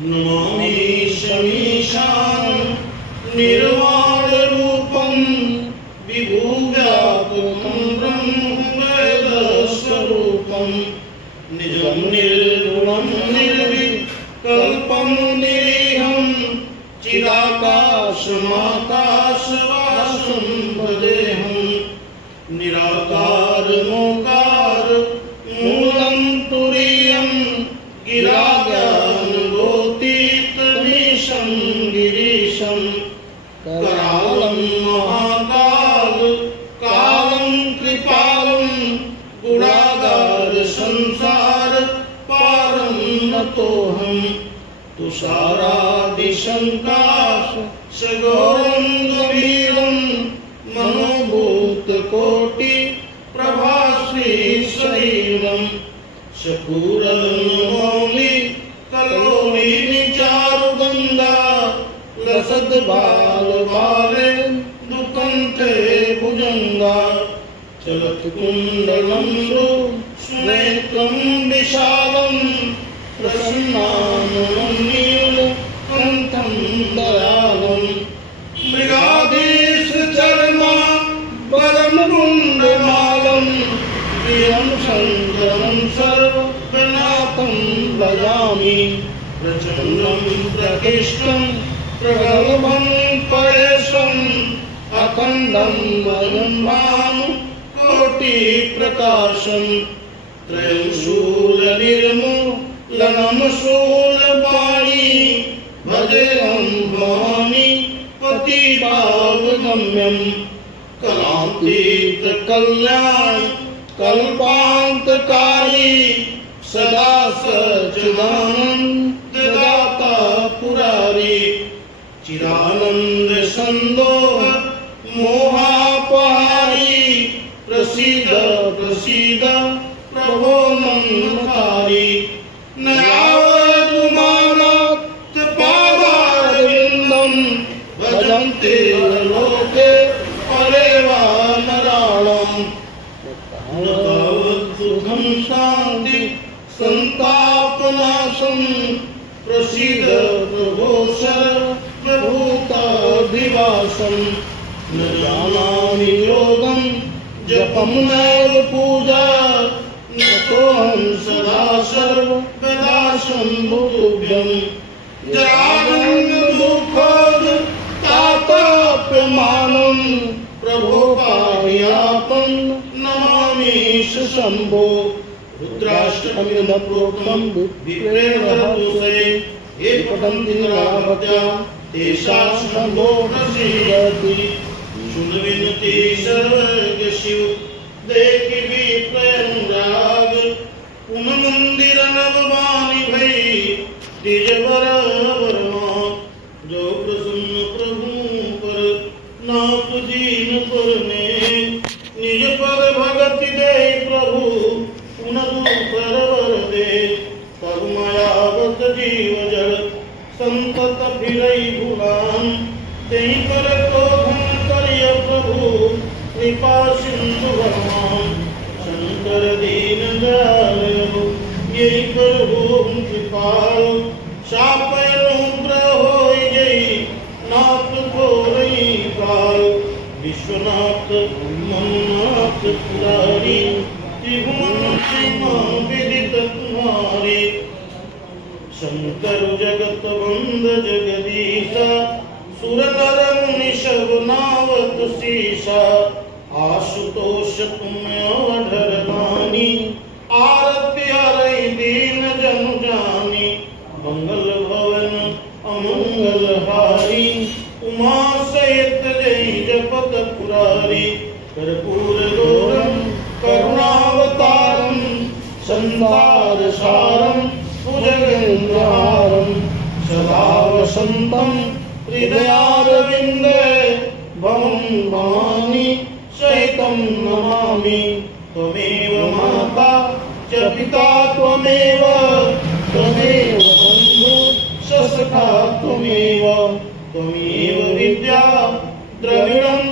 नमामि शमीशानं निर्वाणरूपं विभुव्यापकं ब्रह्मवेदस्वरूपं निजं निर्गुणं निर्विकल्पं निरीहं चिदाकाशमाकाशवासं भजेऽहं निराकारमोकार मूलं तुरीयं गिराज्ञानगोतीतमीशं गिरीशं करालं महाकाल कालं कृपालं गुणागार संसार पारं नतोऽहं तुषारादिशङ्काश सगौरं गभीरं मनोभूतकोटि प्रभाश्री शरीरं शकूरमौलि कलोलिनि चारुगन्धा लसद्बालबाले दुकण्ठे भुजङ्गा चलत्कुण्डलं श्वेतं विशालं प्रसन्नाननं नीलकण्ठं दयालं मृगाधीशचर्मा वरं कुण्डमालं प्रियं शङ्करं सर्वनाथं भजामि प्रचण्डं प्रकृष्टं प्रगल्भं परेशम् अखण्डं कोटिप्रकाशं त्रयं शूलनिर्मूलनं शूलपाणि भजेऽहं भवानि पतिभावगम्यं कलातीतकल्याण कल्पान्तकारी सदा सच्चिदानन्ददाता पुरारी चिदानंद संदोह मोहापहारी प्रसीद प्रसीद प्रभो मनमकारी नयावतुमानात् पादारविन्दं भजन्ते लोके परेवा नराणां सुखं शान्ति संतापनाशं प्रसीद प्रभो सर्वभूताधिवासं न जानामि योगं जपं नैव पूजा नतोऽहं सदा सर्वदा शम्भुभ्यं जरानन्दमुखतापप्यमानं प्रभो पायापं नमामीश शम्भो रुद्राष्टकमिदं प्रोक्तं विप्रेण हर्षे ये पठन्ति नराभक्त्या तेषां शम्भो प्रसीदति शुनविनति सर्वज्ञशिव देखि विप्रयनुराग पुनमंदिर नववानि भई द्विजवर वर्मा जो प्रसन्न प्रभु पर नाथ दीन पर ने निज पद भगति दे प्रभु पुनः दे तरुमयावत जीव जड़ संतत फिरई गुलाम तेहि पर क्रोधन करिय प्रभु कृपा सिंधु भगवान शंकर दीन दयालु यही प्रभु कृपाल शापयनुग्रह होई जय नाथ थोरई काल विश्वनाथ मन्नाथ पुरारी त्रिभुवन सीमा विदित तुम्हारी शंकर जगत वंद जगदीशा सुर नर मुनि सब नावत शीशा आशुतोष तुम अवधर दानी आरती हरई दीन जनु जानी मंगल भवन अमंगल हारी उमा सहित जय जपत पुरारी कर्पूर गौरम करुणावतारम संसार सारम भुजगेन्द्रहारं सदा वसन्तं हृदयारविन्दे भवं भवानी सहितं नमामि त्वमेव माता च पिता त्वमेव बन्धु च सखा त्वमेव विद्या द्रविणं